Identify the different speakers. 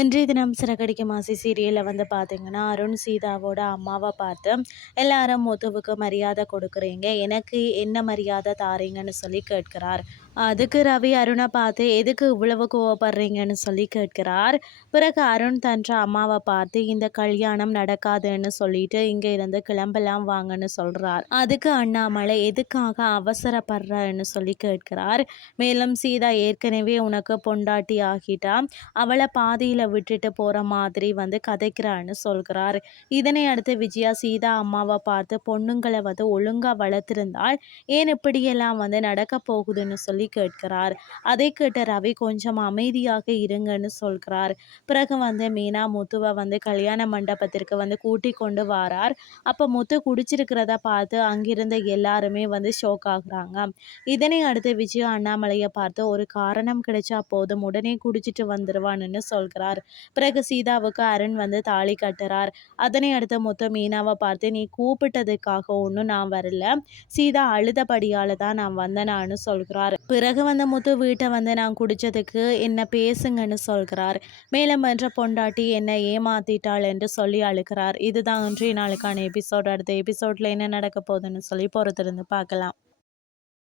Speaker 1: இன்றைய தினம் சிறகடிக்க மாசி சீரியலில் வந்து பார்த்தீங்கன்னா அருண் சீதாவோட அம்மாவை பார்த்து எல்லாரும் முத்துவுக்கு மரியாதை கொடுக்குறீங்க. எனக்கு என்ன மரியாதை தாரீங்கன்னு சொல்லி கேட்கிறார். அதுக்கு ரவி அருணை பார்த்து எதுக்கு இவ்வளவு கோவப்படுறீங்கன்னு சொல்லி கேட்கிறார். பிறகு அருண் தன்ற அம்மாவை பார்த்து இந்த கல்யாணம் நடக்காதுன்னு சொல்லிட்டு இங்கே இருந்து கிளம்பலாம் வாங்கன்னு சொல்றார். அதுக்கு அண்ணாமலை எதுக்காக அவசரப்படுறன்னு சொல்லி கேட்கிறார். மேலும் சீதா ஏற்கனவே உனக்கு பொண்டாட்டி ஆகிட்டா. அவளை பாதியில் விட்டுட்டு போகிற மாதிரி வந்து கதைக்கிறான்னு சொல்கிறார். இதனை அடுத்து விஜயா சீதா அம்மாவை பார்த்து பொண்ணுங்களை வந்து ஒழுங்காக வளர்த்துருந்தால் ஏன் இப்படியெல்லாம் வந்து நடக்க போகுதுன்னு சொல்லி கேட்கிறார். அதை கேட்ட ரவி கொஞ்சம் அமைதியாக இருங்கன்னு சொல்கிறார். பிறகு வந்து மீனா முத்துவை வந்து கல்யாண மண்டபத்திற்கு வந்து கூட்டி கொண்டு வாரார். அப்போ முத்து குடிச்சிருக்கிறத பார்த்து அங்கிருந்த எல்லாருமே வந்து ஷோக் ஆகுறாங்க. இதனை அடுத்து விஜய் அண்ணாமலையை பார்த்து ஒரு காரணம் கிடைச்சா போதும் உடனே குடிச்சிட்டு வந்துடுவான்னு சொல்கிறார். சொல்கிறார் பிறகு சீதாவுக்கு அருண் வந்து தாலி கட்டுறார். அதனை அடுத்து மொத்த மீனாவை பார்த்து நீ கூப்பிட்டதுக்காக ஒன்றும் நான் வரல. சீதா அழுதபடியால் தான் நான் வந்தேனான்னு சொல்கிறார். பிறகு வந்து முத்து வீட்டை வந்து நான் குடித்ததுக்கு என்ன பேசுங்கன்னு சொல்கிறார். மேலும் என்ற பொண்டாட்டி என்னை ஏமாத்திட்டாள் என்று சொல்லி அழுகிறார். இதுதான் இன்றைய நாளுக்கான எபிசோட் அடுத்த எபிசோட்ல என்ன நடக்க போகுதுன்னு சொல்லி பொறுத்திருந்து பார்க்கலாம்.